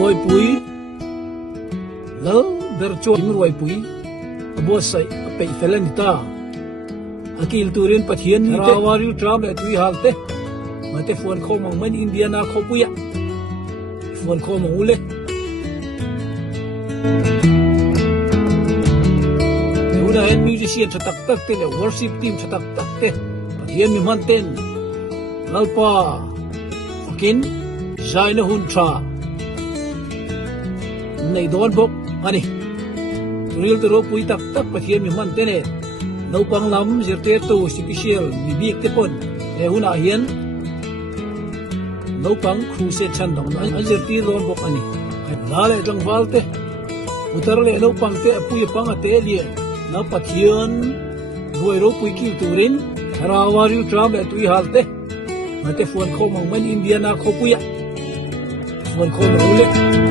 ruồi pui lỡ ber cho im ruồi pui abo sai pe felan ta akil turin pathian ni te rawari tram le tui halte mate phone kho mong man India na kho puya phone kho mong ule una hen musician chatak tak te le worship team chatak tak te pathian mi man ten lalpa fakin jaina hun tra nei don bok ani real to ro pui tak tak pathian mi man te ne no pang lam zirte to special mi biek te pon e huna hian no pang crusade chan dong an zirti don bok ani kai la le jang walte utar le no pang te pui pang ate lie na pathian ruồi ro pui ki turin rawari tram le tui halte mate phone kho mong man India na kho puya phone kho mong ule